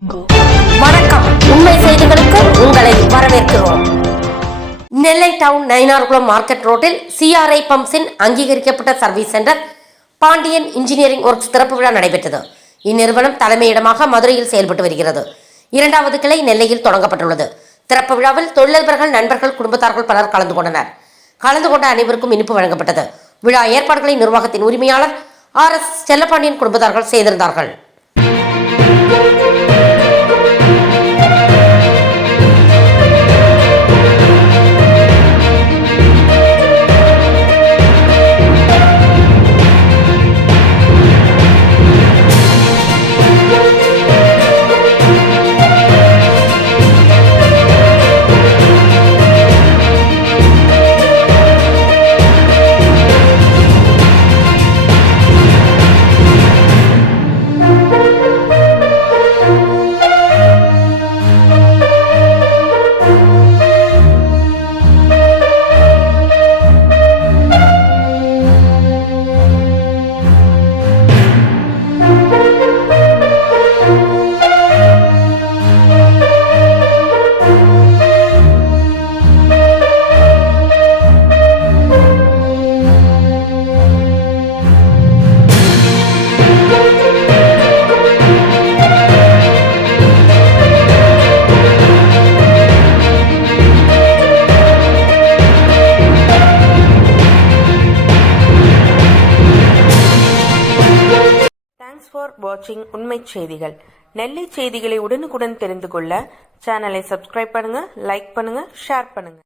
வணக்கம். உண்மை செய்திகளுக்கு உங்களை வரவேற்கிறோம். நெல்லை டவுன் நயினார்குளம் மார்க்கெட் ரோட்டில் CRI பம்ப்ஸின் அங்கீகரிக்கப்பட்ட service centre Pandian engineering works திறப்பு விழா நடைபெற்றது. இந்நிறுவனம் தலைமையிடமாக மதுரையில் செயல்பட்டு வருகிறது. 2வது கிளை நெல்லையில் தொடங்கப்பட்டுள்ளது. திறப்பு விழாவில் தொழிலதிபர்கள், நண்பர்கள், குடும்பத்தார்கள் பலர் கலந்து கொண்டனர். கலந்து கொண்ட அனைவருக்கும் இனிப்பு வழங்கப்பட்டது. விழா ஏற்பாடுகளை நிர்வாகத்தின் உரிமையாளர் RS செல்லப்பாண்டியன் குடும்பத்தார்கள் செய்திருந்தார்கள். தேங்க்ஸ் ஃபார் வாட்சிங் உண்மை செய்திகள். நெல்லை செய்திகளை உடனுக்குடன் தெரிந்து கொள்ள சேனலை சப்ஸ்கிரைப் பண்ணுங்க, லைக் பண்ணுங்க, ஷேர் பண்ணுங்க.